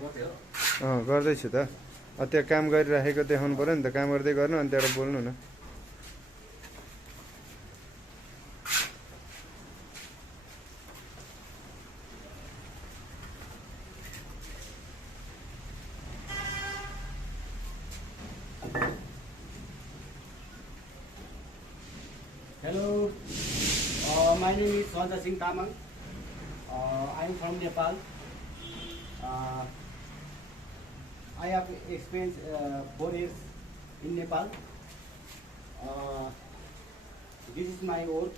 गर्दैछु त त्यहाँ काम गरिराखेको देखाउनु पऱ्यो नि त काम गर्दै गर्नु अनि त्यहाँबाट बोल्नु न Hello, my name is Sanjay Singh Tamang. I am from Nepal. I have experience 4 years in Nepal. This is my work.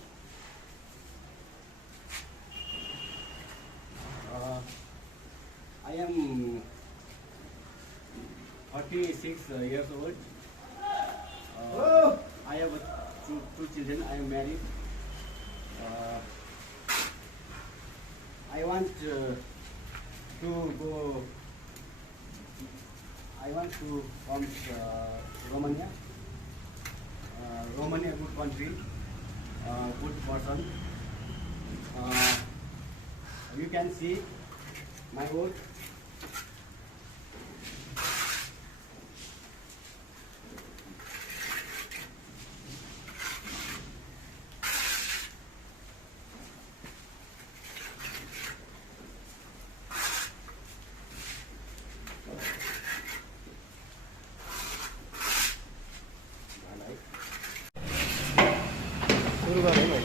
I am 36 years old. I have two children. I am married. I want to go. I want to come to Romania. Romania, good country, good person. You can see my work. सुरु गरौँ है